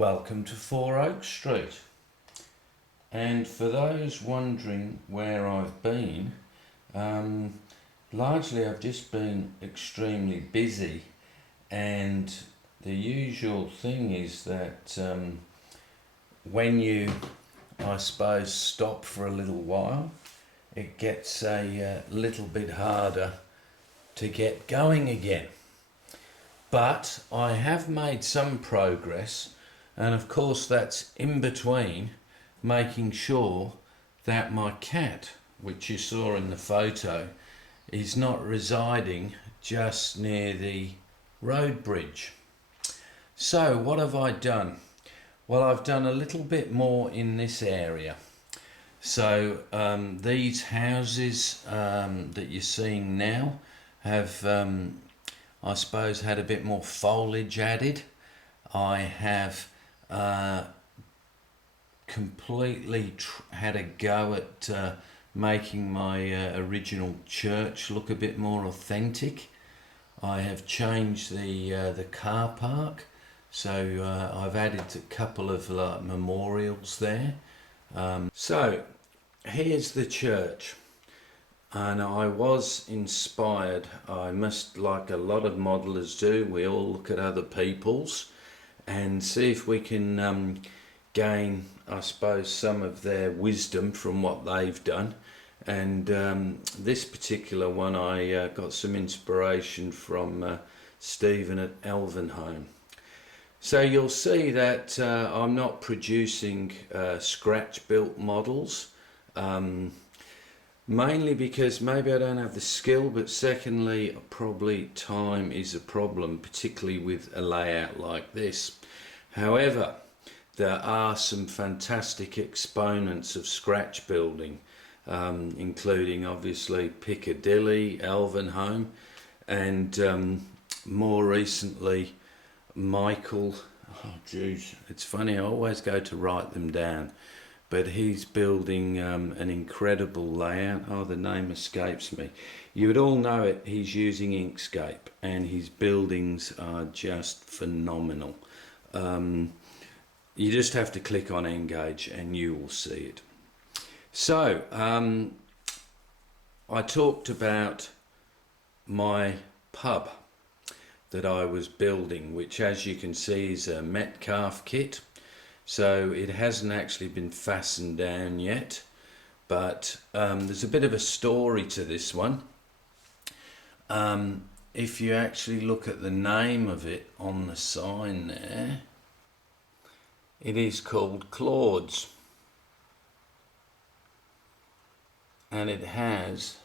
Welcome to 4 Oak Street. And for those wondering where I've been, largely I've just been extremely busy, and the usual thing is that when you, I suppose, stop for a little while, it gets a little bit harder to get going again. But I have made some progress, and of course that's in between making sure that my cat, which you saw in the photo, is not residing just near the road bridge. So what have I done? Well, I've done a little bit more in this area. So these houses that you're seeing now have I suppose had a bit more foliage added. I have completely had a go at making my original church look a bit more authentic. I have changed the car park, so I've added a couple of memorials there. So here's the church. And I was inspired, I must, like a lot of modelers do, we all look at other people's and see if we can gain, I suppose, some of their wisdom from what they've done. And this particular one, I got some inspiration from Stephen at Elvenhome. So you'll see that I'm not producing scratch-built models. Mainly because maybe I don't have the skill, but secondly, probably time is a problem, particularly with a layout like this. However, there are some fantastic exponents of scratch building, including obviously Piccadilly, Elvenhome, and more recently Michael. Oh geez, it's funny, I always go to write them down. But he's building an incredible layout. Oh, the name escapes me. You would all know it. He's using Inkscape, and his buildings are just phenomenal. You just have to click on Engage, and you will see it. So, I talked about my pub that I was building, which, as you can see, is a Metcalf kit. So it hasn't actually been fastened down yet, but there's a bit of a story to this one. If you actually look at the name of it on the sign there, it is called Clauds, and it has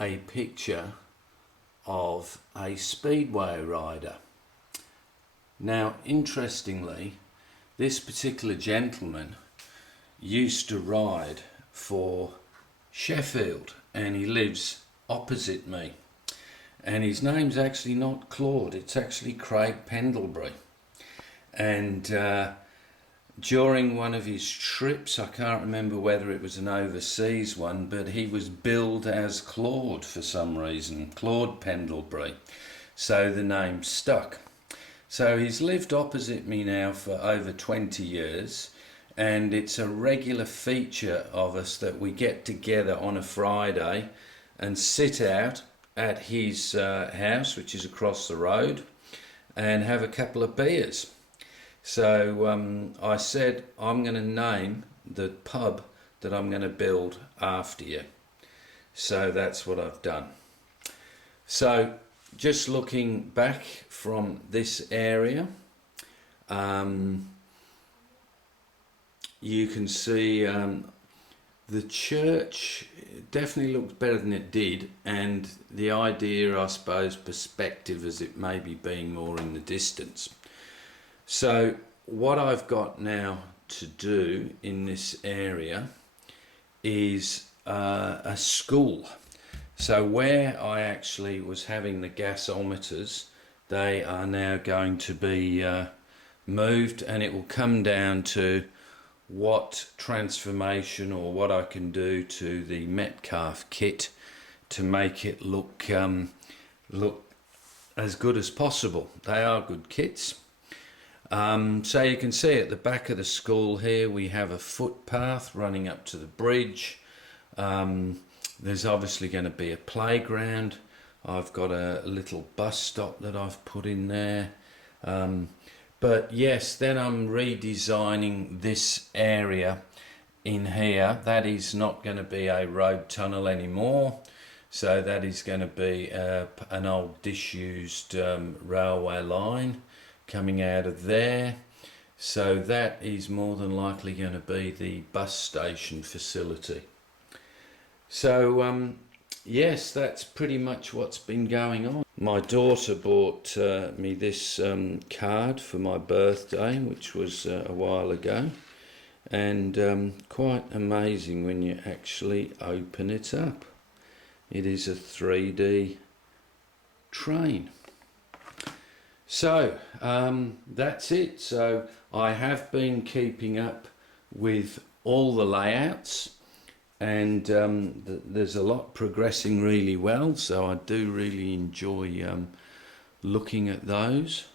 a picture of a speedway rider. Now, interestingly, this particular gentleman used to ride for Sheffield, and he lives opposite me. And his name's actually not Claude, it's actually Craig Pendlebury. And during one of his trips, I can't remember whether it was an overseas one, but he was billed as Claude for some reason, Claude Pendlebury. So the name stuck. So he's lived opposite me now for over 20 years, and it's a regular feature of us that we get together on a Friday and sit out at his house, which is across the road, and have a couple of beers. So I said, I'm going to name the pub that I'm going to build after you. So that's what I've done. So just looking back from this area, you can see the church definitely looks better than it did, and the idea, I suppose, perspective as it may be being more in the distance. So what I've got now to do in this area is a school. So where I actually was having the gasometers, they are now going to be moved, and it will come down to what transformation or what I can do to the Metcalf kit to make it look as good as possible. They are good kits. So you can see at the back of the school here we have a footpath running up to the bridge. There's obviously going to be a playground. I've got a little bus stop that I've put in there. But yes, then I'm redesigning this area in here. That is not going to be a road tunnel anymore. So that is going to be an old disused railway line coming out of there. So that is more than likely going to be the bus station facility. So yes, that's pretty much what's been going on. My daughter bought me this card for my birthday, which was a while ago, and quite amazing when you actually open it up. It is a 3D train. So that's it. So I have been keeping up with all the layouts, and there's a lot progressing really well, so I do really enjoy looking at those.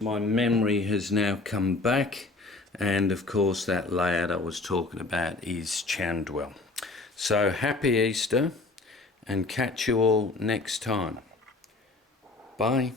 My memory has now come back, and of course that layout I was talking about is Chandwell. So happy Easter, and catch you all next time. Bye.